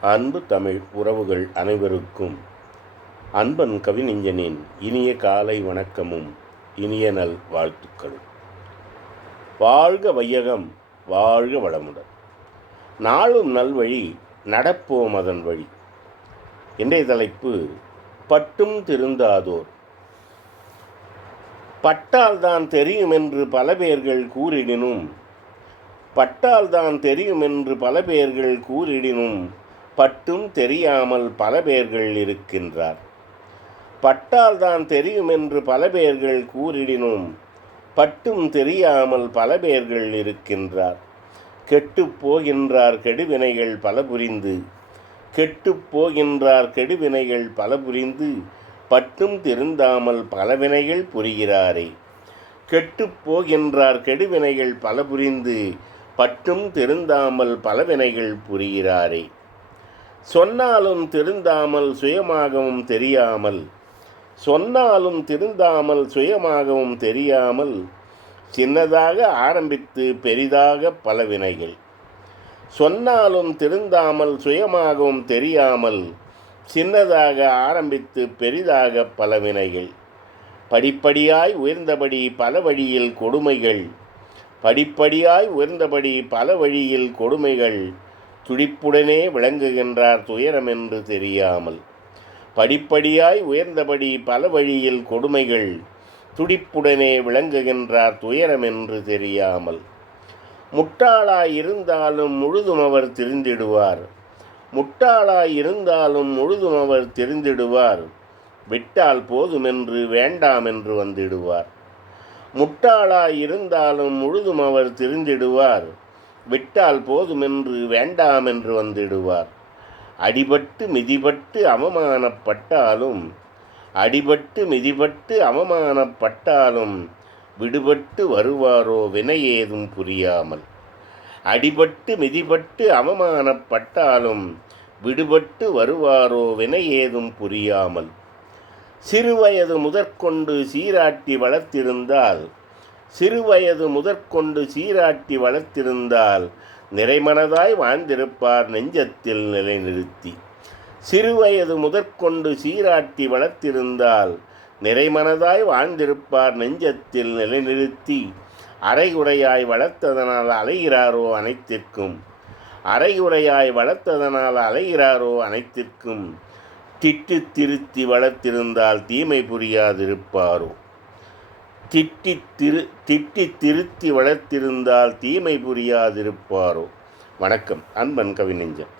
அன்பு தமிழ் உறவுகள் அனைவருக்கும் அன்பன் கவிஞனின் இனிய காலை வணக்கமும் இனிய நல் வாழ்த்துக்களும். வாழ்க வையகம் வாழ்க வளமுடன். நாளும் நல்வழி நடப்போம் அதன் வழி. இன்றைய தலைப்பு பட்டும் திருந்தாதோர். பட்டால் தான் தெரியும் என்று பல பேர்கள் கூறிடினும் பட்டால் தான் தெரியும் என்று பல பேர்கள் கூறிடினும் பட்டும் தெரியாமல் பல பேர்கள் இருக்கின்றார். பட்டால் தான் தெரியும் என்று பல பேர்கள் கூறிடினும் பட்டும் தெரியாமல் பல பேர்கள் இருக்கின்றார். கெட்டுப் போகின்றார் கெடுவினைகள் பல புரிந்து கெட்டுப் போகின்றார் கெடுவினைகள் பல புரிந்து பட்டும் திருந்தாமல் பல வினைகள் புரிகிறாரே. கெட்டுப் போகின்றார் கெடுவினைகள் பல புரிந்து பட்டும் திருந்தாமல் பல வினைகள் புரிகிறாரே. சொன்னாலும் திருந்தாமல் சுயமாகவும் தெரியாமல் சொன்னாலும் திருந்தாமல் சுயமாகவும் தெரியாமல் சின்னதாக ஆரம்பித்து பெரிதாக பல வினைகள். சொன்னாலும் திருந்தாமல் சுயமாகவும் தெரியாமல் சின்னதாக ஆரம்பித்து பெரிதாக பல வினைகள். படிப்படியாய் உயர்ந்தபடி பல வழியில் கொடுமைகள். படிப்படியாய் உயர்ந்தபடி பல வழியில் கொடுமைகள். துடிப்புடனே விளங்குகின்றார் துயரம் என்று தெரியாமல். படிப்படியாய் உயர்ந்தபடி பல வழியில் கொடுமைகள் துடிப்புடனே விளங்குகின்றார் துயரம் என்று தெரியாமல். முட்டாளாய் இருந்தாலும் முழுதும் அவர் திருந்திடுவார். முட்டாளாய் இருந்தாலும் முழுதும் அவர் தெரிந்திடுவார். விட்டால் போதுமென்று வேண்டாம் என்று வந்திடுவார். முட்டாளாய் இருந்தாலும் முழுதும் அவர் திருந்திடுவார். விட்டால் போதுமென்று வேண்டாம் என்று வந்திடுவார். அடிபட்டு மிதிபட்டு அவமானப்பட்டாலும் அடிபட்டு மிதிபட்டு அவமானப்பட்டாலும் விடுபட்டு வருவாரோ வினை ஏதும் புரியாமல். அடிபட்டு மிதிபட்டு அவமானப்பட்டாலும் விடுபட்டு வருவாரோ வினை ஏதும் புரியாமல் சிறுவயது முதற்கொண்டு சீராட்டி வளர்த்திருந்தால் சிறுவயது முதற்கொண்டு சீராட்டி வளர்த்திருந்தால் நிறைமனதாய் வாழ்ந்திருப்பார் நெஞ்சத்தில் நிலைநிறுத்தி. சிறுவயது முதற்கொண்டு சீராட்டி வளர்த்திருந்தால் நிறைமனதாய் வாழ்ந்திருப்பார் நெஞ்சத்தில் நிலைநிறுத்தி. அரைகுறையாய் வளர்த்ததனால் அலைகிறாரோ அனைத்திற்கும். அரைகுறையாய் வளர்த்ததனால் அலைகிறாரோ அனைத்திற்கும். திட்டு திருத்தி வளர்த்திருந்தால் தீமை புரியாதிருப்பாரோ. திட்டி திரு திட்டி திருத்தி வளர்த்திருந்தால் தீமை புரியாதிருப்பாரோ? வணக்கம் அன்பன் கவிநெஞ்சன்.